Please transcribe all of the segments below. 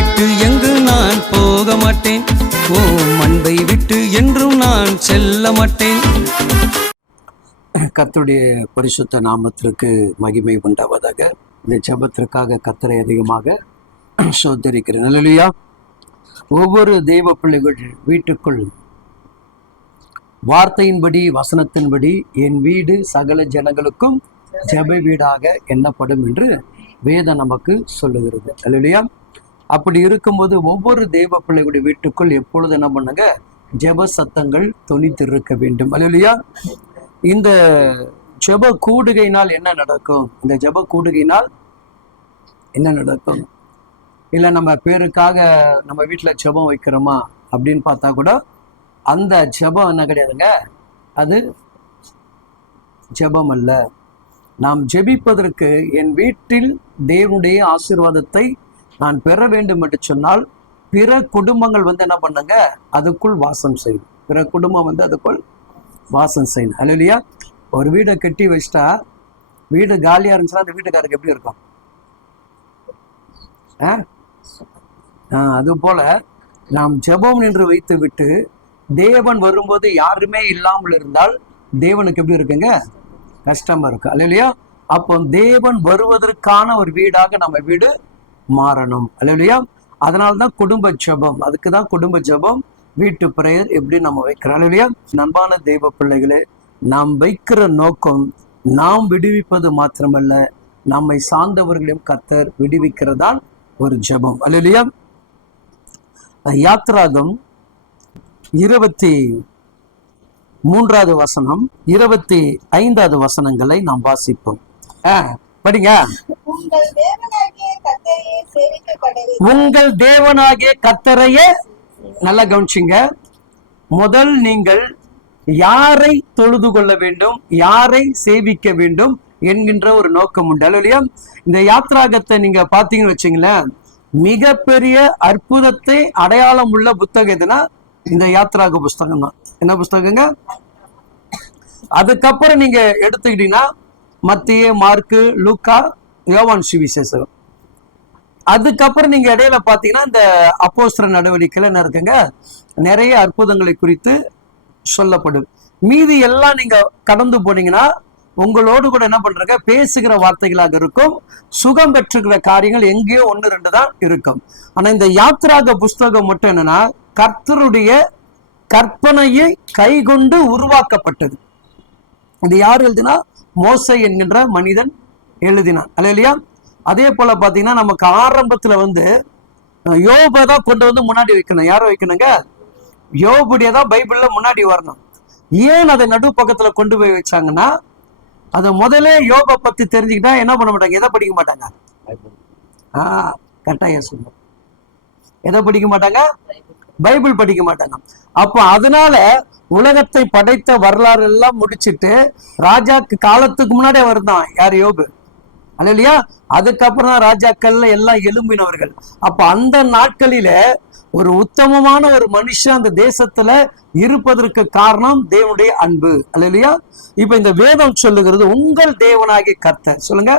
விட்டு எங்கு நான் போக மாட்டேன், ஓ அன்பை விட்டு என்றும் நான் செல்ல மாட்டேன். கர்த்தருடைய பரிசுத்த நாமத்திற்கு மகிமை உண்டாவதாக. இந்த ஜெபத்திற்காக கர்த்தரை அதிகமாக சோதரிக்கிறேன். அல்லேலூயா. ஒவ்வொரு தெய்வ பிள்ளைகள் வீட்டுக்குள் வார்த்தையின்படி வசனத்தின்படி என் வீடு சகல ஜனங்களுக்கும் ஜெப வீடாக எண்ணப்படும் என்று வேதம் நமக்கு சொல்லுகிறது. அல்லேலூயா. அப்படி இருக்கும்போது ஒவ்வொரு தெய்வ பிள்ளைகளுடைய வீட்டுக்குள் எப்பொழுது என்ன பண்ணுங்க, ஜெப சத்தங்கள் தொனித்திருக்க வேண்டும். அல்லேலூயா. இந்த ஜெப கூடுகையினால் என்ன நடக்கும்? இந்த ஜெப கூடுகையினால் என்ன நடக்கும்? இல்லை நம்ம பேருக்காக நம்ம வீட்டில் ஜெபம் வைக்கிறோமா அப்படின்னு பார்த்தா கூட அந்த ஜெபம் என்ன கிடையாதுங்க, அது ஜெபம் அல்ல. நாம் ஜெபிப்பதற்கு என் வீட்டில் தேவனுடைய ஆசீர்வாதத்தை நான் பெற வேண்டும் என்று சொன்னால் பிற குடும்பங்கள் என்ன பண்ணுங்க, அதுக்குள் வாசம் செய்யும். பிற குடும்பம் அதுக்குள் வாசம் செய்யணும். அல்லேலூயா. ஒரு வீடை கட்டி வச்சிட்டா வீடு காலியா இருந்துச்சுன்னா அந்த வீட்டுக்காரருக்கு எப்படி இருக்கும்? அது போல நாம் ஜெபம் என்று வைத்து விட்டு தேவன் வரும்போது யாருமே இல்லாமல் இருந்தால் தேவனுக்கு எப்படி இருக்குங்க, கஷ்டமா இருக்கு. அல்லேலூயா. அப்போ தேவன் வருவதற்கான ஒரு வீடாக நம்ம வீடு மாறணும். அல்லேலூயா. அதனால்தான் குடும்ப ஜெபம், அதுக்குதான் குடும்ப ஜெபம், வீட்டு பிரேயர் எப்படி நம்ம வைக்கிறோம். அல்லேலூயா. அன்பான தெய்வ பிள்ளைகளே, நாம் வைக்கிற நோக்கம் நாம் விடுவிப்பது மாத்திரமல்ல, நம்மை சார்ந்தவர்களையும் கர்த்தர் விடுவிக்கிறதால் ஒரு ஜெபம். அல்லேலூயா. யாத்ராகம் 23வது வசனம் 25வது வசனங்களை நாம் வாசிப்போம். படிங்க. உங்கள் தேவனாகிய கர்த்தரையே நல்லா கவனிச்சிங்க. முதல் நீங்கள் யாரை தொழுது கொள்ள வேண்டும், யாரை சேவிக்க வேண்டும் என்கின்ற ஒரு நோக்கம் உண்டு. அல்லேலூயா. இந்த யாத்ராகத்தை நீங்க பாத்தீங்கன்னு வச்சுங்களேன், மிகப்பெரிய அற்புதத்தை அடையாளம் உள்ள புத்தகம் எதுனா இந்த யாத்ராக புஸ்தகம் தான். என்ன புஸ்தகங்க? அதுக்கப்புறம் நீங்க எடுத்துக்கிட்டீங்கன்னா மத்திய, மார்க்கு, லூக்கா, யோவான் சுவிசேஷம். அதுக்கப்புறம் நீங்க இடையில பாத்தீங்கன்னா இந்த அப்போஸ்தலர் நடவடிக்கையில என்ன இருக்குங்க, நிறைய அற்புதங்களை குறித்து சொல்லப்படும். மீதி எல்லாம் நீங்க கடந்து போனீங்கன்னா உங்களோடு கூட என்ன பண்றாங்க, பேசுகிற வார்த்தைகளாக இருக்கும். சுகம் பெற்றுக்கிற காரியங்கள் எங்கேயோ 1-2 தான் இருக்கும். ஆனா இந்த யாத்ராக புஸ்தகம் மட்டும் என்னன்னா கர்த்தருடைய கற்பனையை கைகொண்டு உருவாக்கப்பட்டது. இது யார் எழுதினா? மோசே என்கின்ற மனிதன் எழுதினான். அல்லேலூயா. அதே போல பாத்தீங்கன்னா நமக்கு ஆரம்பத்துல யோபை தான் கொண்டு முன்னாடி வைக்கணும். யாரும் வைக்கணுங்க? யோபுடையதான் பைபிள்ல முன்னாடி வரணும். ஏன் அதை நடு பக்கத்துல கொண்டு போய் வச்சாங்கன்னா, அதை முதலே யோபை பத்தி தெரிஞ்சுக்கிட்டா என்ன பண்ண மாட்டாங்க, எதை படிக்க மாட்டாங்க? கட்டாயம் சொல்லுங்க, எதை படிக்க மாட்டாங்க? பைபிள் படிக்க மாட்டாங்க. அப்போ அதனால உலகத்தை படைத்த வரலாறு எல்லாம் முடிச்சுட்டு ராஜாக்கு காலத்துக்கு முன்னாடியே வருதான் யார்? யோபு. அல்லேலூயா. அதுக்கப்புறம் தான் ராஜாக்கள்ல எல்லாம் எழும்பினவர்கள். அப்ப அந்த நாட்களில ஒரு உத்தமமான ஒரு மனுஷன் அந்த தேசத்துல இருப்பதற்கு காரணம் தேவனுடைய அன்பு. அல்லேலூயா. இப்ப இந்த வேதம் சொல்லுகிறது உங்கள் தேவனாகிய கர்த்தர். சொல்லுங்க,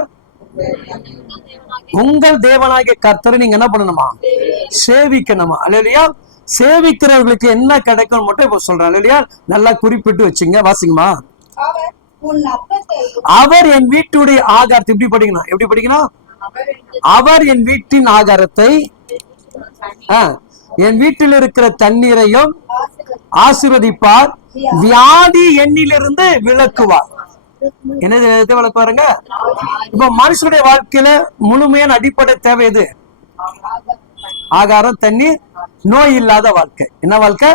உங்கள் தேவனாகிய கர்த்தரை நீங்க என்ன பண்ணணுமா? சேவிக்கணுமா? அல்லேலூயா. சேவிக்கிறவர்களுக்கு என்ன கிடைக்கும் மட்டும் இப்ப சொல்றேன். அல்லேலூயா. நல்லா குறிப்பிட்டு வச்சுங்க, வாசிங்கம்மா. அவர் என் வீட்டுடைய ஆகாரத்தை எப்படி படிக்கணும்? எப்படி படிக்கணும்? அவர் என் வீட்டின் ஆகாரத்தை, என் வீட்டில் இருக்கிற தண்ணீரையும் ஆசீர்வதிப்பார், வியாதி எண்ணிலிருந்து விலக்குவார். என்னது விளக்குவாருங்க? இப்ப மனுஷனுடைய வாழ்க்கையில முழுமையான அடிப்படை தேவை எது? ஆகாரம், தண்ணீர், நோய் இல்லாத வாழ்க்கை. என்ன வாழ்க்கை?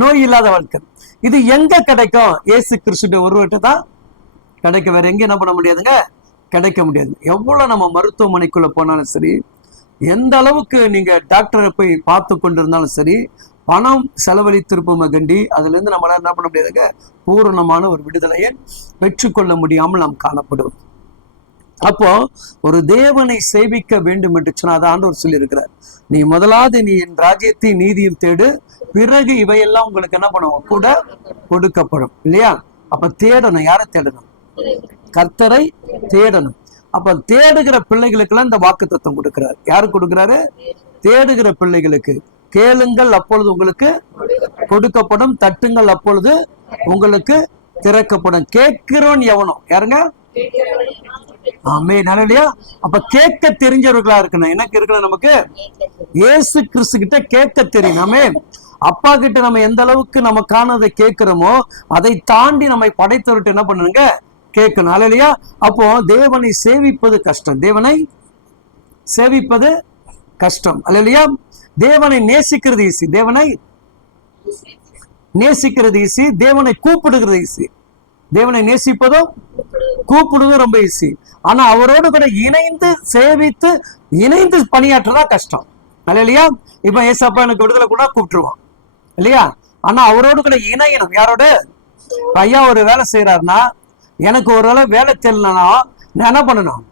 நோய் இல்லாத வாழ்க்கை. இது எங்க கிடைக்கும்? இயேசு கிறிஸ்துவின் உருவத்தை தான் கிடைக்க. வேற எங்க என்ன பண்ண முடியாதுங்க, கிடைக்க முடியாது. எவ்வளவு நம்ம மருத்துவமனைக்குள்ள போனாலும் சரி, எந்த அளவுக்கு நீங்க டாக்டரை போய் பார்த்து கொண்டிருந்தாலும் சரி, பணம் செலவழித்திருப்போமே கண்டி அதுல இருந்து நம்மளால என்ன பண்ண முடியாதுங்க, பூரணமான ஒரு விடுதலையை பெற்றுக்கொள்ள முடியாமல் நாம் காணப்படும். அப்போ ஒரு தேவனை சேவிக்க வேண்டும் என்று சொன்னா அதை ஆண்டவர் சொல்லி இருக்கிறார். நீ முதலாவது நீ என் ராஜ்யத்தை நீதியும் தேடு, பிறகு இவையெல்லாம் உங்களுக்கு என்ன பண்ணுவோம், கூட கொடுக்கப்படும். இல்லையா? அப்ப தேடணும். யாரை தேடணும்? கர்த்தரை தேடணும். அப்ப தேடுகிற பிள்ளைகளுக்கெல்லாம் இந்த வாக்குத்தத்தம் கொடுக்கிறார். யாருக்கு கொடுக்கிறாரு? தேடுகிற பிள்ளைகளுக்கு. கேளுங்கள் அப்பொழுது உங்களுக்கு கொடுக்கப்படும், தட்டுங்கள் அப்பொழுது உங்களுக்கு திறக்கப்படும். கேட்கிறோன் எவனோ? யாருங்க? ஆமே, நல்லையா? அப்ப கேட்க தெரிஞ்சவர்களா இருக்கணும். எனக்கு இருக்கணும், நமக்கு இயேசு கிறிஸ்து கிட்ட கேட்க தெரியும். ஆமே, அப்பா கிட்ட நம்ம எந்த அளவுக்கு நமக்கானதை கேட்கிறோமோ அதை தாண்டி நம்மை படைத்தவர்கிட்ட என்ன பண்ணுங்க? கேட்கணும். அல்லையா? அப்போ தேவனை சேவிப்பது கஷ்டம், தேவனை சேவிப்பது கஷ்டம். அல்லையா? தேவனை நேசிக்கிறது ஈஸி, தேவனை நேசிக்கிறது ஈஸி, தேவனை கூப்பிடுகிறது ஈஸி. தேவனை நேசிப்பதும் கூப்பிடுவதும் ரொம்ப ஈஸி. ஆனா அவரோடு கூட இணைந்து சேவித்து இணைந்து பணியாற்றுறதா கஷ்டம். அல்லையா? இப்ப ஏசப்பா எனக்கு விடுதலை கூட கூப்பிட்டுருவான் இல்லையா? ஆனா அவரோடு கூட இணையணும். யாரோட? ஐயா ஒரு வேலை செய்யறாருன்னா எனக்கு ஒரு வேலை தெரியலனா நான் என்ன பண்ணணும்?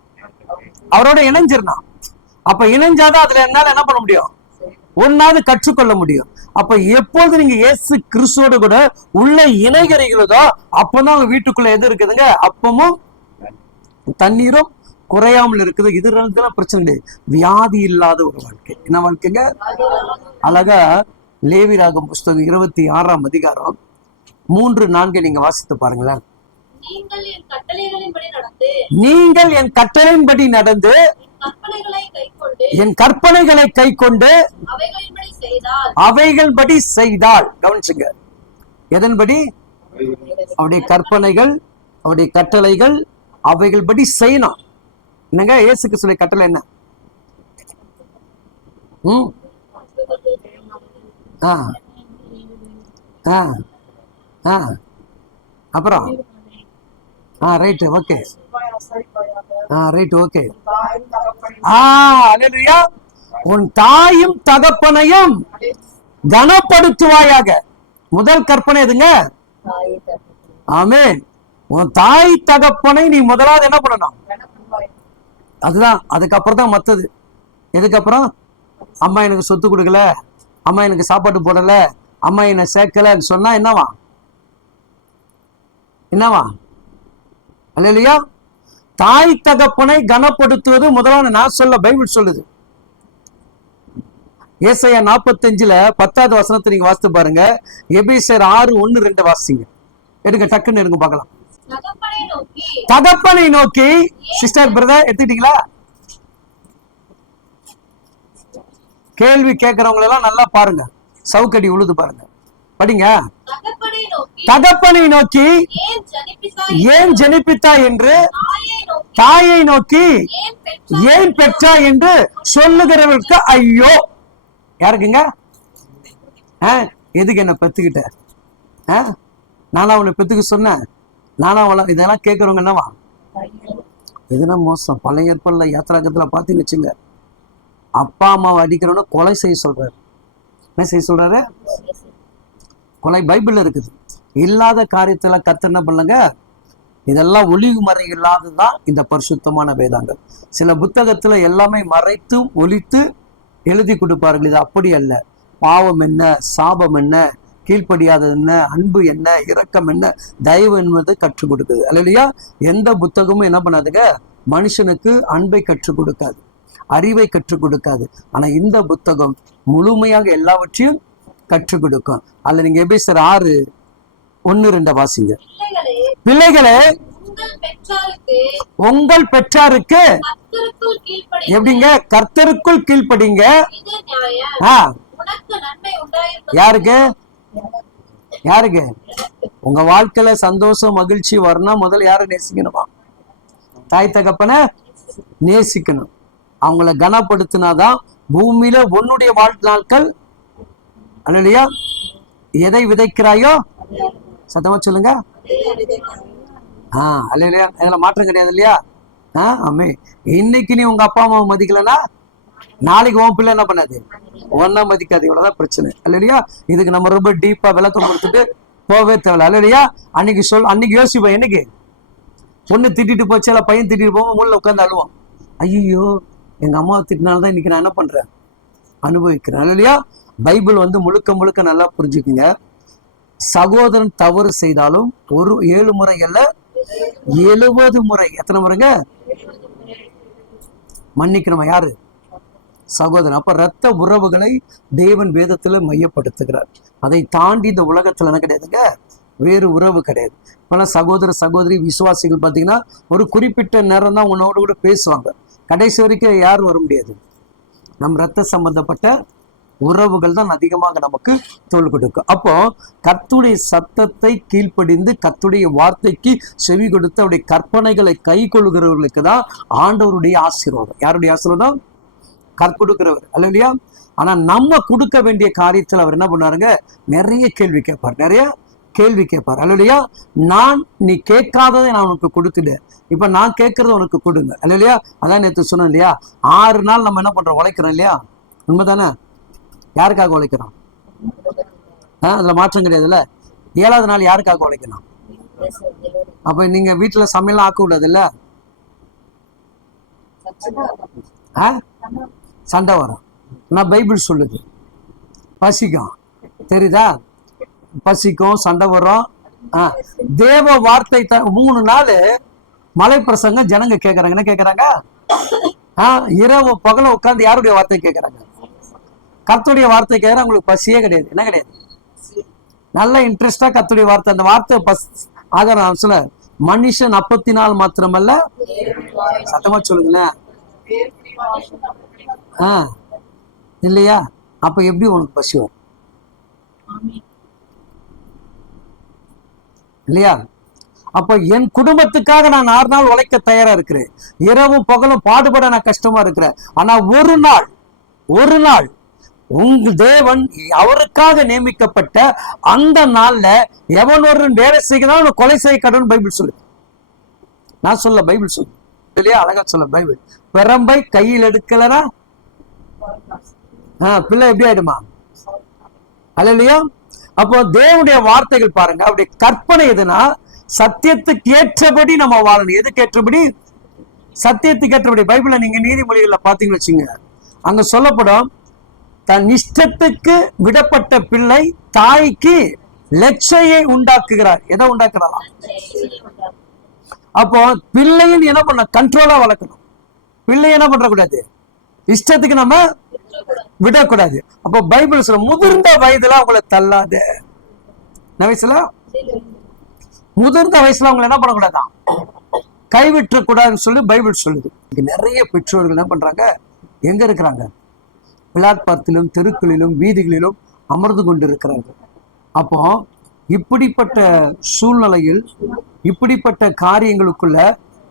அவரோட இணைஞ்சிடணும். அப்ப இணைஞ்சாதான் அதுல என்னால என்ன பண்ண முடியும்? ஒன்னாவது கற்றுக்கொள்ள முடியும். அப்ப எப்போது நீங்க இயேசு கிறிஸ்துவோட கூட உள்ள இணைகிறீங்களோ அப்பதான் உங்க வீட்டுக்குள்ள எது இருக்குதுங்க? அப்பமும் தண்ணீரும் குறையாமல் இருக்குது. இது பிரச்சனை கிடையாது. வியாதி இல்லாத ஒரு வாழ்க்கை. என்ன வாழ்க்கைங்க? அழகா லேவியராகமம் புஸ்தகம் 26ஆம் அதிகாரம் 3-4 நீங்க வாசித்து பாருங்களேன். நீங்கள் என் கட்டளையின்படி நடந்து என் கற்பனைகளை கைக்கொண்டு அவைகள்படி செய்தால், கவனிச்சுங்க, எதன்படி? அவருடைய கற்பனைகள், அவருடைய கட்டளைகள், அவைகள் படி செய்யணும். என்னங்க இயேசுக்கு சொல்லி கட்டளை என்ன? அப்புறம் ரைட், ஓகே, ரைட், ஓகே. அல்லேலூயா. உன் தாயும் தகப்பனையும் கனப்படுத்துவாயாக. முதல் கற்பனை எதுங்க? ஆமென். உன் தாய் தகப்பனை நீ முதலாவது என்ன பண்ணணும்? அதுதான். அதுக்கப்புறம் தான் மத்தது. எதுக்கப்புறம்? அம்மா எனக்கு சொத்து கொடுக்கல, அம்மா எனக்கு சாப்பாடு போடல, அம்மா என்ன சேர்க்கலன்னு சொன்னா என்னவா? என்னவா? அல்லேலூயா. தாய் தகப்பனை கனப்படுத்துவது முதலாவது. நான் சொல்ல, பைபிள் சொல்லுது. ஏசாயா 45 10வது வசனத்தை நீங்க வாசித்து பாருங்க. எபேசியர் 6:1-2 வாசிங்க. எடுங்க, டக்குன்னு எடுங்க பார்க்கலாம். தகப்பனை நோக்கி. சிஸ்டர், பிரதர் எடுத்துக்கிட்டீங்களா? கேள்வி கேட்கிறவங்க எல்லாம் நல்லா பாருங்க, சவுக்கடி உழுது பாருங்க, படிங்க. தகப்பனை நோக்கி ஏன் ஜனிப்பித்தா என்று, தாயை நோக்கி ஏன் பெற்றா என்று சொல்லுகிறவர்களுக்கு ஐயோ. யாருக்குங்க? எதுக்கு என்ன பெத்துக்கிட்ட? நானா அவனை பெத்துக்க சொன்னேன்? நானா அவளை? இதெல்லாம் கேட்கறவங்க என்னவா? எதுனா மோசம். பழைய ஏற்பாடுல யாத்திராகத்துல பாத்தீங்கன்னு வச்சுங்க, அப்பா அம்மாவை அடிக்கிறவன கொலை செய்ய சொல்றாரு. என்ன செய்ய சொல்றாரு? கொலை. பைபிள்ல இருக்குது. இல்லாத காரியத்துல கர்த்தர் என்ன பண்ணுங்க? இதெல்லாம் ஒளிவு மறை இல்லாததுதான் இந்த பரிசுத்தமான வேதாங்கள். சில புத்தகத்துல எல்லாமே மறைத்து ஒளித்து எழுதி கொடுப்பார்கள். இது அப்படி அல்ல. பாவம் என்ன, சாபம் என்ன, கீழ்ப்படியாதது என்ன, அன்பு என்ன, இரக்கம் என்ன, தயவு என்பது கற்றுக் கொடுக்குது. அல்லையா? எந்த புத்தகமும் என்ன பண்ணாதுங்க? மனுஷனுக்கு அன்பை கற்றுக் கொடுக்காது, அறிவை கற்றுக் கொடுக்காது. ஆனா இந்த புத்தகம் முழுமையாக எல்லாவற்றையும் கற்றுக் கொடுக்கும். அதுல நீங்க எபேசியர் 6:1-2 வாசிங்க. பிள்ளைகளே, உங்கள் பெற்றாருக்கு எப்படிங்க? கர்த்தருக்குள் கீழ்ப்படிங்க. யாருக்கு? யாருக்கு? உங்க வாழ்க்கையில சந்தோஷம் மகிழ்ச்சி வரணும், முதல்ல யாரை நேசிக்கணுமா? தாய் தகப்பனை நேசிக்கணும். அவங்கள கனப்படுத்தினாதான் பூமியில உன்னுடைய வாழ்நாட்கள். அல்லையா? எதை விதைக்கிறாயோ, சத்தமா சொல்லுங்க. அல்லையா? அதுல மாற்றம் கிடையாது இல்லையா? ஆமே. இன்னைக்கு நீ உங்க அப்பா அம்மாவை மதிக்கலன்னா நாளைக்கு உன் பிள்ளை என்ன பண்ணாது? ஒன்னா மதிக்காது. இவ்வளவுதான் பிரச்சனை. அல்லையா? இதுக்கு நம்ம ரொம்ப டீப்பா விளக்கம் கொடுத்துட்டு போவே தேவையில்ல. அல்லையா? அன்னைக்கு யோசிப்போம். என்னைக்கு பொண்ணு திட்டிட்டு போச்சு, இல்ல பையன் திட்டிட்டு போவோம், முள்ள உட்காந்து அழுவோம். ஐயோ, எங்க அம்மாவை திட்டினால்தான் இன்னைக்கு நான் என்ன பண்றேன்? அனுபவிக்கிறேன். அல்லையா? பைபிள் முழுக்க முழுக்க நல்லா புரிஞ்சுக்குங்க. சகோதரன் தவறு செய்தாலும் 7 முறை அல்ல, 70 முறை. எத்தனை முறைங்க? மன்னிக்கணுமா? யாரு? சகோதரன். அப்ப ரத்த உறவுகளை தேவன் வேதத்துல மையப்படுத்துகிறார். அதை தாண்டி இந்த உலகத்துல என்ன கிடையாதுங்க, வேறு உறவு கிடையாது. ஆனா சகோதர சகோதரி விசுவாசிகள் பார்த்தீங்கன்னா ஒரு குறிப்பிட்ட நேரம் தான் உன்னோட கூட பேசுவாங்க. கடைசி வரைக்கும் யாரும் வர முடியாது. நம் ரத்த சம்பந்தப்பட்ட உறவுகள் தான் அதிகமாக நமக்கு தோல் கொடுக்கும். அப்போ கர்த்தருடைய சத்தத்தை கீழ்ப்படிந்து கர்த்தருடைய வார்த்தைக்கு செவி கொடுத்து அவருடைய கற்பனைகளை கை கொள்கிறவர்களுக்கு தான் ஆண்டவருடைய ஆசீர்வாதம். யாருடைய ஆசீர்வாதம்? கற்படுக்கிறவர் அல்லையா? ஆனா நம்ம கொடுக்க வேண்டிய காரியத்தில் அவர் என்ன பண்ணாருங்க, நிறைய கேள்வி கேட்பார், நிறைய கேள்வி கேட்பார் அல்லையா? நீ கேட்காததை நான் உனக்கு கொடுத்துட்டேன், இப்ப நான் கேட்கறத உனக்கு கொடுங்க அல்லையா? அதான் நேற்று சொன்னேன் இல்லையா, 6 நாள் நம்ம என்ன பண்றோம், உழைக்கிறோம் இல்லையா? உண்மைதானே? யாருக்காக உழைக்கிறோம்? அதுல மாற்றம் கிடையாதுல்ல. 7வது நாள் யாருக்காக உழைக்கணும்? அப்ப நீங்க வீட்டுல சமையல்லாம் ஆக்க கூடாது இல்ல? சண்டை வரும். நான் பைபிள் சொல்லுது பசிக்கும், தெரியுதா? பசிக்கும், சண்டை வரும். தேவ வார்த்தை 3 நாள் மலை பிரசங்கம் ஜனங்க கேட்கறாங்க. என்ன கேட்கறாங்க? இரவு பகல உட்கார்ந்து யாருடைய வார்த்தை கேட்கறாங்க? கர்த்தருடைய வார்த்தை கேட்கறாங்க. அவங்களுக்கு பசியே கிடையாது. என்ன கிடையாது? நல்ல இன்ட்ரெஸ்டா கர்த்தருடைய வார்த்தை. அந்த வார்த்தை ஆகிற சொல்ல மனுஷன் 40 மாத்திரமல்ல, சத்தமா சொல்லுங்களேன். இல்லையா? அப்ப எப்படி உனக்கு பசி வரும் இல்லையா? அப்ப என் குடும்பத்துக்காக நான் 6 நாள் உழைக்க தயாரா இருக்கிறேன், இரவும் பகலும் பாடுபட நான் கஷ்டமா இருக்கிறேன். ஆனா ஒரு நாள் உங்க தேவன் அவருக்காக நியமிக்கப்பட்ட அந்த நாள்ல எவன் ஒரு வேலை செய்கிறான் கொலை செய்ய கடவுள் பைபிள் சொல்லு. நான் சொல்ல பைபிள் சொல்லு இல்லையா? அழகா சொல்ல பைபிள். பெரம்பை கையில் எடுக்கலனா பிள்ளை எப்படி ஆயிடுமா? அல்லையா? அப்போ தேவனுடைய வார்த்தைகள் பாருங்க, அவருடைய கற்பனை எதுனா சத்தியத்துக்கு ஏற்றபடி நம்ம வாழணும். எதுக்கு ஏற்றபடி? சத்தியத்துக்கு ஏற்றபடி. பைபிள்ல நீங்க நீதிமொழிகள்ல பாத்தீங்கன்னு வச்சுங்க, அங்க சொல்லப்படும் தன் இஷ்டத்துக்கு விடப்பட்ட பிள்ளை தாய்க்கு லட்சையை உண்டாக்குகிறார். எதை உண்டாக்குறாரா? அப்போ பிள்ளைன்னு என்ன பண்ண, கண்ட்ரோலா வளர்க்கணும். பிள்ளை என்ன பண்ற கூடாது, இஷ்டத்துக்கு நம்ம விடக்கூடாது. அப்போ பைபிள் சொல்ல முதிர்ந்த வயதுல அவங்களை தள்ளாத. என்ன வயசுல? முதிர்ந்த வயசுல அவங்களை என்ன பண்ணக்கூடாதான், கைவிட்ட கூடாதுன்னு சொல்லி பைபிள் சொல்லுது. நிறைய பெற்றோர்கள் என்ன பண்றாங்க, எங்க இருக்கிறாங்க? பிளாட்பாரத்திலும் தெருக்களிலும் வீதிகளிலும் அமர்ந்து கொண்டிருக்கிறார்கள். அப்போ இப்படிப்பட்ட சூழ்நிலையில் இப்படிப்பட்ட காரியங்களுக்குள்ள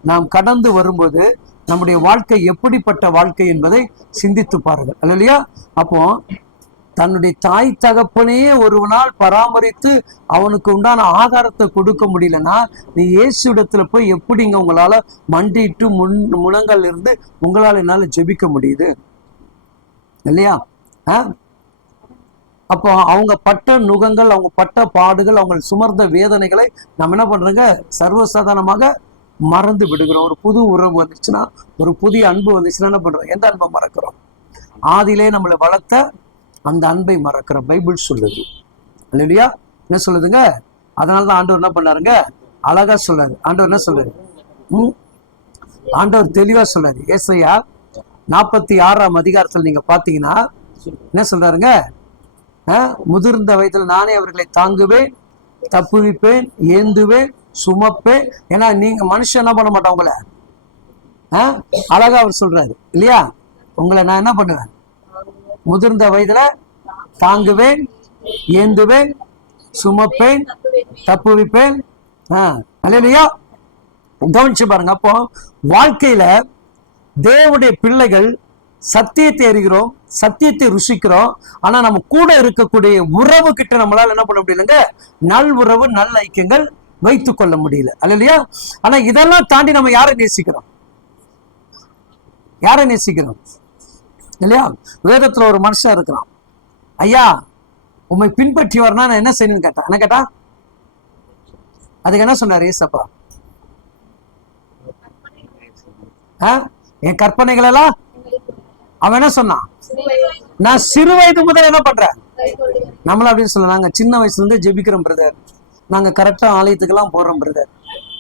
நாம் கடந்து வரும்போது நம்முடைய வாழ்க்கை எப்படிப்பட்ட வாழ்க்கை என்பதை சிந்தித்து பாருங்கள் அல்லையா? அப்போ தன்னுடைய தாய் தகப்பனையே ஒருவனால் பராமரித்து அவனுக்கு உண்டான ஆகாரத்தை கொடுக்க முடியலன்னா நீ இயேசு இடத்துல போய் எப்படிங்க உங்களால மண்டிட்டு முழங்கால் இருந்து உங்களால் என்னால ஜெபிக்க முடியுது இல்லையா? அப்போ அவங்க பட்ட நுகங்கள், அவங்க பட்ட பாடுகள், அவங்க சுமர்ந்த வேதனைகளை நம்ம என்ன பண்றோங்க, சர்வசாதாரணமாக மறந்து விடுகிறோம். ஒரு புது உறவு வந்துச்சுன்னா, ஒரு புதிய அன்பு வந்துச்சுன்னா என்ன பண்றோம், எந்த அன்பை மறக்கிறோம்? ஆதியிலே நம்மளை வளர்த்த அந்த அன்பை மறக்கிறோம். பைபிள் சொல்லுது இல்லையா? என்ன சொல்லுதுங்க? அதனாலதான் ஆண்டவர் என்ன பண்ணாருங்க, அழகா சொல்றாரு. ஆண்டவர் என்ன சொல்றாரு? ஆண்டவர் தெளிவா சொல்றாரு. ஏசாயா 46ஆம் அதிகாரத்தில் நீங்க பாத்தீங்கன்னா என்ன சொல்றாருங்க, முதிர்ந்த வயதில் நானே அவர்களை தாங்குவேன், தப்புவிப்பேன், ஏந்துவேன், சுமப்பேன். ஏன்னா நீங்க மனுஷன் என்ன பண்ண மாட்டோம் உங்களை. அழகா அவர் சொல்றாரு இல்லையா? உங்களை நான் என்ன பண்ணுவேன், முதிர்ந்த வயதுல தாங்குவேன், ஏந்துவேன், சுமப்பேன், தப்புவிப்பேன். இல்லையா? கவனிச்சு பாருங்க. அப்போ வாழ்க்கையில தேவனுடைய பிள்ளைகள் சத்தியத்தை அறிகிறோம், சத்தியத்தை ருசிக்கிறோம். ஆனா நம்ம கூட இருக்கக்கூடிய உறவு கிட்ட நம்மளால என்ன பண்ண முடியலங்க, நல் உறவு, நல்ல ஐக்கியங்கள் வைத்துக் கொள்ள முடியல இல்லையா? ஆனா இதெல்லாம் தாண்டி நம்ம யாரை நேசிக்கிறோம், யாரை நேசிக்கிறோம் இல்லையா? வேதத்துல ஒரு மனுஷன் இருக்கிறான், ஐயா உண்மை பின்பற்றி வரனா நான் என்ன செய்யணும்னு கேட்டான். என்ன கேட்டா? அதுக்கு என்ன சொன்னார் ஏசப்பா? என் கற்பனைகள் எல்லாம் அவன் என்ன சொன்னான், நான் சிறு வயது முதல் என்ன பண்றேன். நம்மள அப்படின்னு சொல்ல, நாங்க சின்ன வயசுல இருந்து ஜெபிக்கிறோம் பிரதர், நாங்க கரெக்டா ஆலயத்துக்கெல்லாம் போறோம் பிரதர்.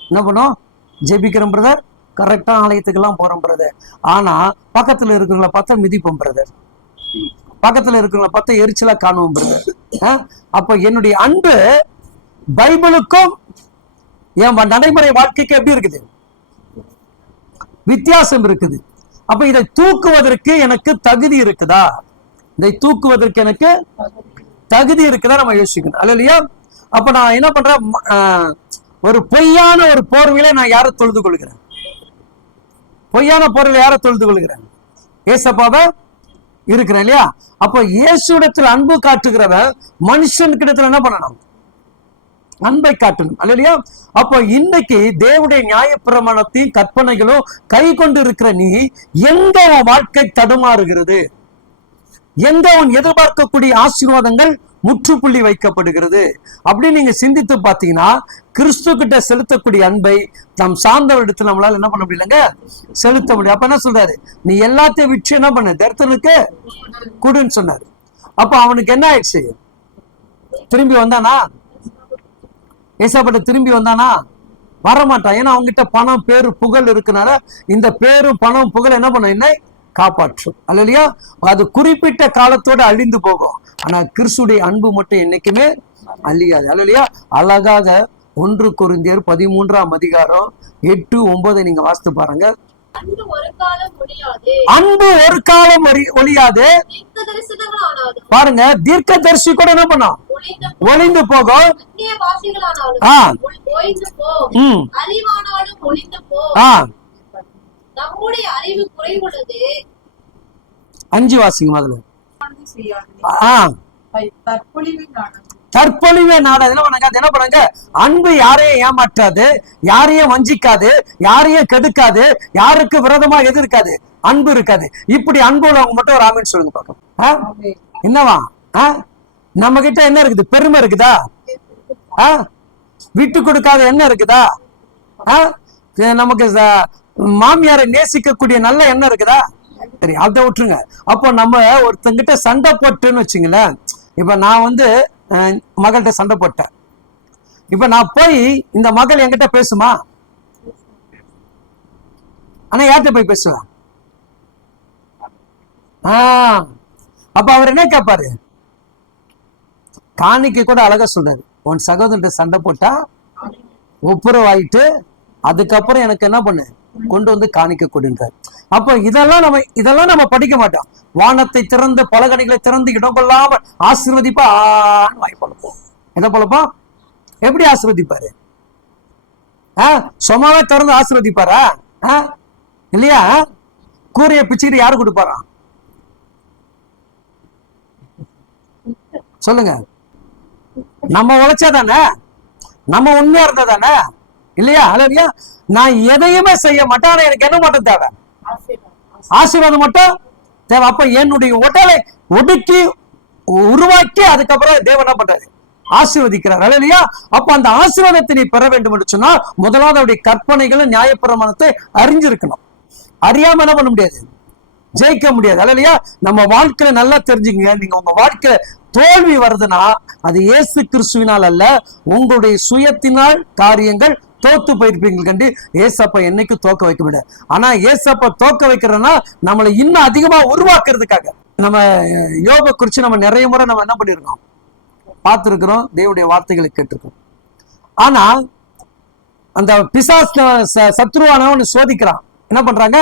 என்ன பண்ணோம்? ஜெபிக்கிறோம் பிரதர், கரெக்டா ஆலயத்துக்கெல்லாம் போறோம் பிரதர். ஆனா பக்கத்துல இருக்கிறவங்கள பார்த்தா மிதிப்போம் பிரதர். பக்கத்துல இருக்கிறவங்கள பார்த்தா எரிச்சலா காணுவோம் பிரதர். அப்ப என்னுடைய அன்பு பைபிளுக்கும் என் நடைமுறை வாழ்க்கைக்கு எப்படி இருக்குது? வித்தியாசம் இருக்குது. அப்ப இதை தூக்குவதற்கு எனக்கு தகுதி இருக்குதா? இதை தூக்குவதற்கு எனக்கு தகுதி இருக்குதா நம்ம யோசிக்கணும். அல்லையா? அப்ப நான் என்ன பண்றேன்? ஒரு பொய்யான ஒரு போர்வையில நான் யாரை தொழுது கொள்கிறேன்? பொய்யான போர்வையில யாரை தொழுது கொள்கிறேன்? ஏசப்பாவை இருக்கிறேன் இல்லையா? அப்ப இயேசுவிடத்தில் அன்பு காட்டுகிறவன் மனுஷன் கிட்டத்துல என்ன பண்ணணும்? அன்பை காட்டணும். அல்லையா? அப்ப இன்னைக்கு தேவனுடைய நியாயப்பிரமாணத்தையும் கற்பனைகளும் கை கொண்டு இருக்கிற நீ எங்க உன் வாழ்க்கை தடுமாறுகிறது? எங்க உன் எதிர்பார்க்கக்கூடிய ஆசீர்வாதங்கள் முற்றுப்புள்ளி வைக்கப்படுகிறது அப்படின்னு நீங்க சிந்தித்து பார்த்தீங்கன்னா, கிறிஸ்து கிட்ட செலுத்தக்கூடிய அன்பை நம் சார்ந்தவரிடத்தில் நம்மளால என்ன பண்ண முடியலங்க? செலுத்த முடியும். அப்ப என்ன சொல்றாரு? நீ எல்லாத்தையும் விற்று என்ன பண்ண? தரித்திரனுக்கு கொடுன்னு சொன்னாரு. அப்ப அவனுக்கு என்ன ஆயிடுச்சு? திரும்பி வந்தானா? ஏசாப்பட்ட திரும்பி வந்தானா? வரமாட்டான். ஏன்னா அவங்ககிட்ட பணம், பேரு, புகழ் இருக்குனால இந்த பேரு, பணம், புகழ் என்ன பண்ண? என்ன காப்பாற்றும். அல்லையா? அது குறிப்பிட்ட காலத்தோட அழிந்து போகும். ஆனா கிறிஸ்துடைய அன்பு மட்டும் என்னைக்குமே அழியாது. அல்லையா? அழகாக 1 கொரிந்தியர் 13ஆம் அதிகாரம் 8, 9 நீங்க வாசித்து பாருங்க. அன்பு ஒரு காலம் ஒழியாது. பாருங்க, தீர்க்க தரிசி கூட என்ன பண்ணோம்? ஒளிந்து போகும். நம்முடைய அறிவு குறைவுள்ளது. 5 வாசிங்க முதல்ல. தற்பொழிவே நாடு. என்ன பண்ணுங்க? அன்பு யாரையும் ஏமாற்றாது, யாரையும் வஞ்சிக்காது, யாரையும் கெடுக்காது, யாருக்கு விரோதமா எது இருக்காது? அன்பு இருக்காது. இப்படி அன்பு உள்ளவங்க மட்டும் ஒரு ஆமீன் சொல்லுங்க பாக்க. என்னவா நம்ம கிட்ட என்ன இருக்குது? பெருமை இருக்குதா? விட்டு கொடுக்காத என்ன இருக்குதா? நமக்கு மாமியாரை நேசிக்கக்கூடிய நல்ல எண்ணம் இருக்குதா? சரி, அதை விட்டுருங்க. அப்போ நம்ம ஒருத்தங்கிட்ட சண்டை போட்டுன்னு வச்சுங்களேன். இப்ப நான் வந்து மகள்கிட்ட சண்டை போட்டேன். இப்ப நான் போய் இந்த மகள் என்கிட்ட பேசுமா? ஆனா யார்கிட்ட போய் பேசுவேன்? அப்ப அவர் என்ன கேட்பாரு? காணிக்க கூட அழகா சொல்றாரு, உன் சகோதரன் சண்டை போட்டா ஒப்புரவாயிட்டு அதுக்கப்புறம் எனக்கு என்ன பண்ணு? கொண்டு வந்து காணிக்க கொடுன்றார். அப்ப இதெல்லாம் நம்ம படிக்க மாட்டோம். வானத்தை திறந்து பலகணிகளை திறந்து இடம் கொள்ளாம ஆசீர்வதிப்பா வாய் பழப்போம். என்ன பழப்போம்? எப்படி ஆசீர்வதிப்பாரு? சும்மாவே திறந்து ஆசீர்வதிப்பாரா? இல்லையா? கூரைய பிச்சுக்கிட்டு யாரு கொடுப்பாரா? சொல்லுங்க. நம்ம உழைச்சாதானே, நம்ம உண்மையா இருந்தா தானே, இல்லையா? இல்லையா? நான் எதையுமே செய்ய மாட்டேன். ஆனா எனக்கு என்ன மட்டும் தேவை? ஆசீர்வாதம் மட்டும் தேவை. அப்ப என்னுடைய உடலை ஒடுக்கி உருவாக்கி அதுக்கப்புறம் தேவன் என்ன பண்றாரு? ஆசீர்வதிக்கிறார். இல்லையா? அப்ப அந்த ஆசீர்வாதத்தை நீ பெற வேண்டும் என்று சொன்னா முதலாவது அவருடைய கற்பனைகளும் நியாயப்பிரமாணத்தை அறிஞ்சிருக்கணும். அறியாம என்ன பண்ண முடியாது? ஜெயிக்க முடியாது. இல்லையா? நம்ம வாழ்க்கையில நல்லா தெரிஞ்சுங்க. நீங்க உங்க வாழ்க்கையில தோல்வி வருதுன்னா அது இயேசு கிறிஸ்துவினால் அல்ல, உங்களுடைய சுயத்தினால் காரியங்கள் தோத்து போயிருப்பீங்க கண்டு. ஏசப்பா என்னைக்கு தோக்க வைக்க முடியாது. ஆனா ஏசப்பா தோக்க வைக்கிறதுனா நம்மளை இன்னும் அதிகமா உருவாக்குறதுக்காக. நம்ம யோபை குறிச்சு நம்ம நிறைய முறை நம்ம என்ன பண்ணிருக்கோம்? பார்த்திருக்கிறோம், தேவனுடைய வார்த்தைகளை கேட்டிருக்கோம். ஆனா அந்த பிசாசு சத்ருவானவன் சோதிக்கிறான். என்ன பண்றாங்க?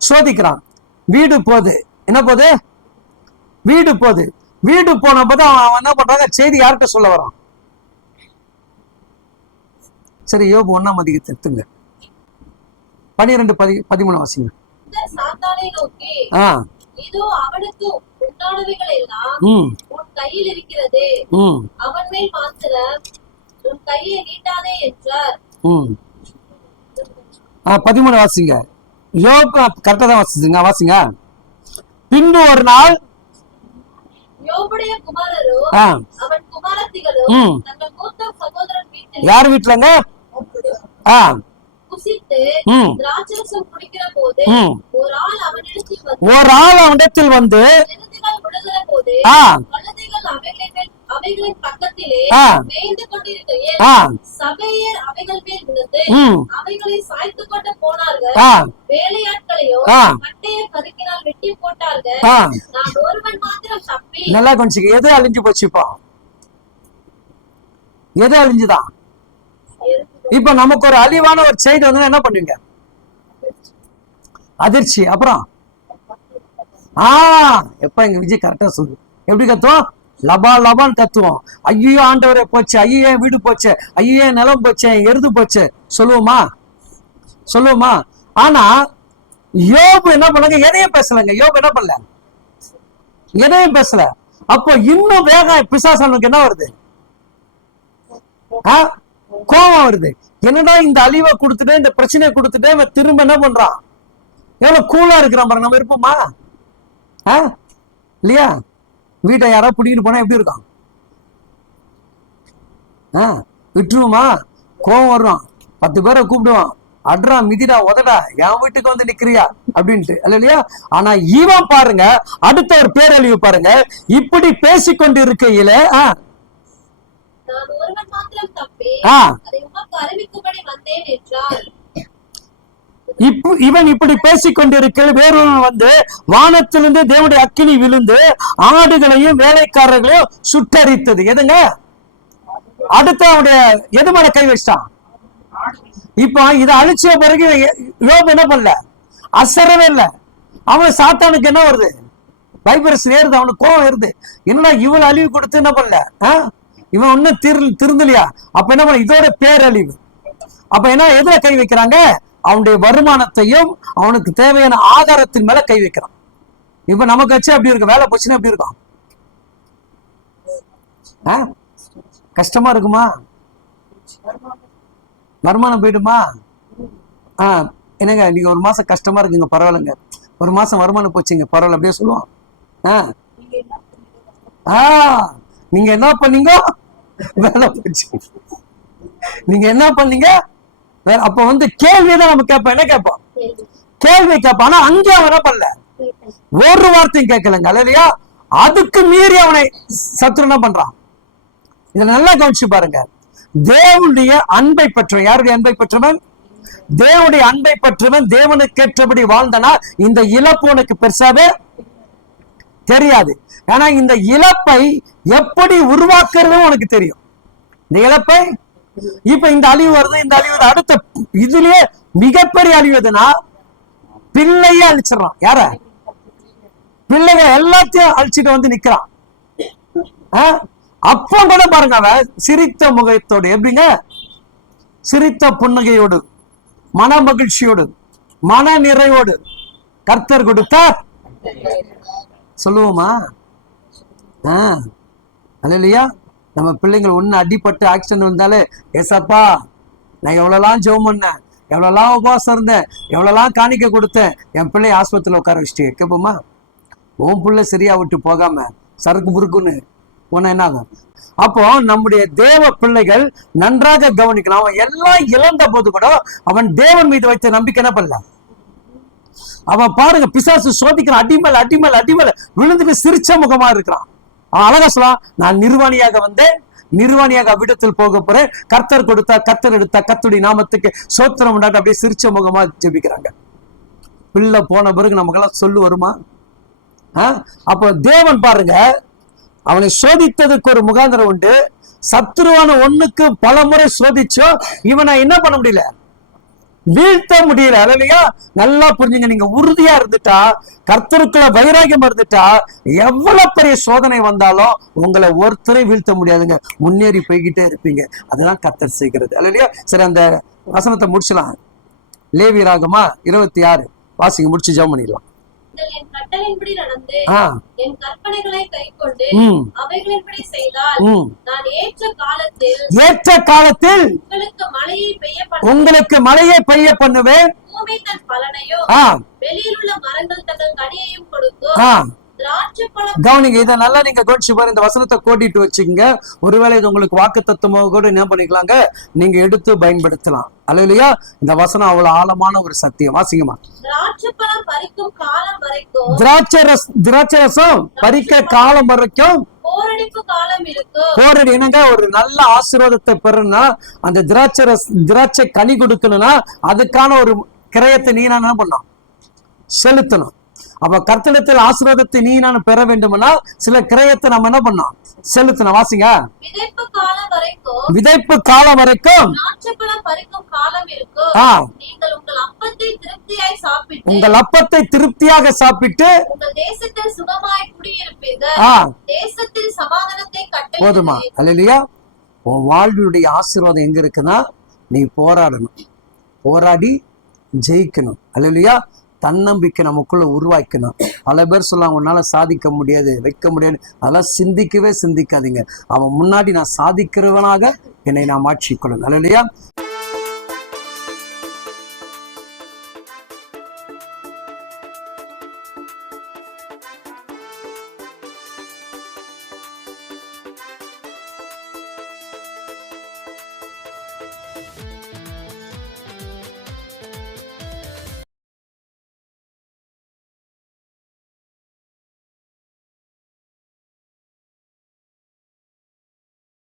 சோதிக்கிறான். வீடு போகுது. என்ன போகுது? வீடு போகுது. வீடு போன போது அவன் என்ன பண்றாங்க? செய்தி யார்கிட்ட சொல்ல வரான்? சரி, யோபு 1ஆம் அதிகாரத்தை எடுத்துங்க. 12, 13 வாசிங்க. சாத்தானை நோக்கி, இதோ அவனுக்கு உண்டானவைகள் எல்லாம் உன் கையில் இருக்கிறது, அவன் மேல் மாத்திரம் உன் கையை நீட்டாதே என்றார். 13 வாசிங்க. யோபு கரெக்டா தான் வாசிங்க. வாசிங்க. பின்பு ஒரு நாள் யோபுடைய குமாரரோ அவன் குமாரத்திகளோ தங்கள் மூத்த சகோதரன் வீட்டில், யார் வீட்டுலங்க? புசித்து திராட்சரசம் குடிக்கிற போது ஒரு ஆள் அவனிடத்தில் வந்து விழுகிற போது கழுதைகள் அவைகளின் பக்கத்திலே ஆ. மேய்ந்து கொண்டிருக்கையில் ஆ. சபையர் அவைகள் மேல் விழுந்து ம். அவைகளை சாய்த்து கொண்டு போனார்கள். ஆ. வேலையாட்களையோ ஆ. மட்டைய கருக்கினால் வெட்டி போட்டார்கள். ஆ. நான் ஒருவன் மாத்திரம் தப்பி நல்லா கொஞ்சம் எது அழிஞ்சு போச்சு இப்போ? எது அழிஞ்சுதான்? இப்ப நமக்கு ஒரு அழிவான ஒரு செய்தி வந்து என்ன பண்ணுவீங்க? அதிர்ச்சி. அப்புறம் எப்ப எங்க விஜய் கரெக்டா சொல்லு, எப்படி கத்துவோம்? லபா லபான்னு கத்துவோம். ஐயோ ஆண்டவரே போச்சு, ஐயோ வீடு போச்சு, ஐயோ நிலம் போச்சு, எருது போச்சு சொல்லுவோமா? சொல்லுவோமா? ஆனா யோபு என்ன பண்ணாங்க? எதையும் பேசலங்க. யோபு என்ன பண்ணல? எதையும் பேசல. அப்போ இன்னும் வேகம் பிசாசனுக்கு என்ன வருது? கோபம் வருது. என்னடா இந்த அழிவை கொடுத்துட்டேன், இந்த பிரச்சனையை கொடுத்துட்டேன், இவன் திரும்ப என்ன பண்றான்? எவ்வளவு கூலா இருக்கிறான் பாருங்க. நம்ம இருப்போமா? இல்லையா? வீட்டை யாராவது பிடிக்கிட்டு போனா எப்படி இருக்கான்? விட்டுருவோமா? கோபம் வர்றான், 10 பேரை கூப்பிடுவான், அட்ரா மிதிடா உதடா, என் வீட்டுக்கு வந்து நிக்கிறியா அப்படின்ட்டு, இல்லையா? ஆனா இவன் பாருங்க, அடுத்த ஒரு பேரழிவு பாருங்க. இப்படி பேசிக்கொண்டு இருக்கையில நான் ஒருவன் மாத்திரம் தப்பி அதை உமக்கு அறிவிக்கும்படி வந்தேன் என்றார். இவன் இப்படி பேசிக்கொண்டிருக்க வேறொருவன் வந்து வானத்திலிருந்து தேவனுடைய அக்கினி விழுந்து ஆடுகளையும் வேலைக்காரர்களையும் சுட்டரித்தது. எதுங்க? அடுத்து அவனுடைய எது மேல கை வச்சிட்டான்? இப்ப இதை அழிச்ச பிறகு யோபு என்ன பண்ணல? அசரவே இல்லை. அவன் சாத்தானுக்கு என்ன வருது? வைப்ரேஷன் ஏறுது, அவனுக்கு கோவம் ஏறுது. என்னடா இவன் அழிவு கொடுத்து என்ன பண்ணல? இவன் ஒன்னும் திருந்தலையா? அப்ப என்ன பண்ண? இதோட பேரழிவு. அப்ப என்ன எதுல கை வைக்கிறாங்க? அவனுடைய வருமானத்தையும் அவனுக்கு தேவையான ஆதாரத்தின் மேல கை வைக்கிறான். இப்ப நமக்கு வச்சு அப்படி இருக்கு. வேலை போச்சுன்னா எப்படி இருக்கும்? கஷ்டமா இருக்குமா? வருமானம் போயிடுமா? என்னங்க நீங்க ஒரு மாசம் கஷ்டமா இருக்குங்க, பரவாயில்லைங்க. ஒரு மாசம் வருமானம் போச்சுங்க, பரவாயில்ல, அப்படியே சொல்லுவோம். நீங்க என்ன பண்ணீங்க? வேலை போச்சு. நீங்க என்ன பண்ணீங்க? அப்ப வந்து கேள்விதான் நம்ம கேட்போம். என்ன கேட்போம்? கேள்வி கேட்பான். ஆனா அங்கே அவன் என்ன பண்ணல? ஒரு வார்த்தையும் கேட்கலங்க, இல்லையா? அதுக்கு மீறி அவனை சத்துரு என்ன பண்றான்? இதை நல்லா கவனிச்சு பாருங்க. தேவனுடைய அன்பை பெற்றவன். யாருடைய அன்பை பெற்றவன்? தேவனுடைய அன்பை பெற்றவன். தேவனுக்கு ஏற்றபடி வாழ்ந்தனா இந்த இழப்பு உனக்கு பெருசாவே தெரியாது. ஆனா இந்த இழப்பை எப்படி உருவாக்குறது உனக்கு தெரியும். இந்த இழப்பை இப்ப இந்த அழிவு வருது, இந்த அழிவு அடுத்த இதுலயே மிகப்பெரிய அழிவுதுன்னா பிள்ளையே அழிச்சிடறான். யார? பிள்ளைங்க எல்லாத்தையும் அழிச்சிட்டு வந்து நிக்கிறான். அப்ப கூட பாருங்க, அவன் சிரித்த முகத்தோடு, எப்படிங்க? சிரித்த புன்னகையோடு, மன மகிழ்ச்சியோடு, மன நிறைவோடு கர்த்தர் கொடுத்த சொல்லுவோமா? அல்லையா? நம்ம பிள்ளைங்கள் ஒண்ணு அடிபட்டு ஆக்சிடென்ட் வந்தாலே, ஏசப்பா நான் எவ்வளவுலாம் ஜெபம் பண்ணேன், எவ்வளவுலாம் உபவாசம் இருந்தேன், எவ்வளவுலாம் காணிக்க கொடுத்தேன், என் பிள்ளை ஆஸ்பத்திரியில் உட்கார வச்சுட்டு கேட்போமா? உன் பிள்ளை சரியா விட்டு போகாம சறுக்கு புறுக்குன்னு போனா என்ன ஆகும்? அப்போ நம்முடைய தேவ பிள்ளைகள் நன்றாக கவனிக்கலாம். அவன் எல்லாம் இழந்த போது கூட அவன் தேவன் மீது வைத்த நம்பிக்கை என்ன பண்ணல? அவன் பாருங்க, பிசாசு சோதிக்கிறான், அடிமேல் அடிமேல் அடிமேல் விழுந்துட்டு சிரிச்ச முகமா இருக்கிறான். அவன் அழகா சொல்லலாம், நான் நிர்வாணியாக வந்தேன், நிர்வாணியாக அவ்விடத்தில் போக போறேன், கர்த்தர் கொடுத்தா கர்த்தர் எடுத்தா கர்த்தருடைய நாமத்துக்கு சோத்திரம் உண்டாட்டு அப்படியே சிரிச்ச முகமா ஜெபிக்கிறாங்க. பிள்ளை போன பிறகு நமக்கெல்லாம் சொல்லு வருமா? அப்போ தேவன் பாருங்க, அவனை சோதித்ததுக்கு ஒரு முகாந்திரம் உண்டு. சத்துருவான ஒண்ணுக்கு பல முறை சோதிச்சோ இவனை என்ன பண்ண முடியல? வீழ்த்த முடியல, இல்லையா? நல்லா புரிஞ்சுங்க. நீங்க உறுதியா இருந்துட்டா, கர்த்தருக்குள்ள வைராகியம் இருந்துட்டா, எவ்வளவு பெரிய சோதனை வந்தாலும் உங்களை ஒருத்தரை வீழ்த்த முடியாதுங்க. முன்னேறி போய்கிட்டே இருப்பீங்க. அதுதான் கர்த்தர் செய்கிறது, இல்லையா? சரி, அந்த வசனத்தை முடிச்சலாம். லேவியராகமா 26 வாசிங்க, முடிச்சு ஜெபம் பண்ணிடலாம். என் கட்டளையின்படி நடந்து என் கற்பனைகளை கைக்கொண்டு அவைகளின்படி செய்தால் நான் ஏற்ற காலத்தில் உங்களுக்கு மழையை பெய்ய பண்ணுவேன். பூமி தன் பலனையும் வெளியில் உள்ள மரங்கள் தங்கள் கனியையும் கொடுக்கும். திராட்சை பழம் கவனிங்க, இதை நல்லா நீங்க கவனிச்சு பாரு. இந்த வசனத்தை கோடிட்டு வச்சுக்கோங்க. ஒருவேளை இது உங்களுக்கு வாக்குத்தத்தமாக கூட என்ன பண்ணிக்கலாங்க, நீங்க எடுத்து பயன்படுத்தலாம். அல்லேலூயா. இந்த வசனம் அவ்வளவு ஆழமான ஒரு சத்தியம். வாசிங்கம்மா. திராட்சை பழம் பறிக்கும் காலம் வரைக்கும் திராட்சை ரசம் பறிக்க காலம் வரைக்கும் போரடிப்பு காலம் இருக்கும். போரடி என்னங்க, ஒரு நல்ல ஆசீர்வாதத்தை பெறணும்னா, அந்த திராட்சை கனி கொடுக்கணும்னா அதுக்கான ஒரு கிரயத்தை நீ நான் என்ன பண்ணணும், செலுத்தணும். அப்ப கர்த்தரிடத்தில் ஆசீர்வாதத்தை நீ நான் பெற வேண்டும்னா சில கிரயத்தை நம்ம என்ன பண்ணோம், செலுத்தணும். வாசிங்க. விதைப்பு காலம் வரைக்கும் விதைப்பு காலம் வரைக்கும் திராட்சை பழம் பறிக்கும் காலம் இருக்கும். ஆ, நீங்கள் உங்கள் அப்பத்தை திருப்தியாய் சாப்பிட்டு உங்கள் அப்பத்தை திருப்தியாக சாப்பிட்டு உங்கள் தேசத்தில் சுகமாய் குடியிருப்பீர்கள். ஆ, தேசத்தில் சமாதானத்தை போதுமா? கட்டளையிடுவேன். அல்லேலூயா. உன் வாழ்வினுடைய ஆசீர்வாதம் எங்க இருக்குன்னா, நீ போராடணும், போராடி ஜெயிக்கணும். அல்லேலூயா. தன்னம்பிக்கை நமக்குள்ள உருவாக்கணும். பல பேர் சொல்லுவாங்க, உன்னால சாதிக்க முடியாது, வைக்க முடியாது. அதெல்லாம் சிந்திக்கவே சிந்திக்காதீங்க. அவன் முன்னாடி நான் சாதிக்கிறவனாக என்னை நான் மாற்றிக்கொள்ளணும். அல்லேலூயா.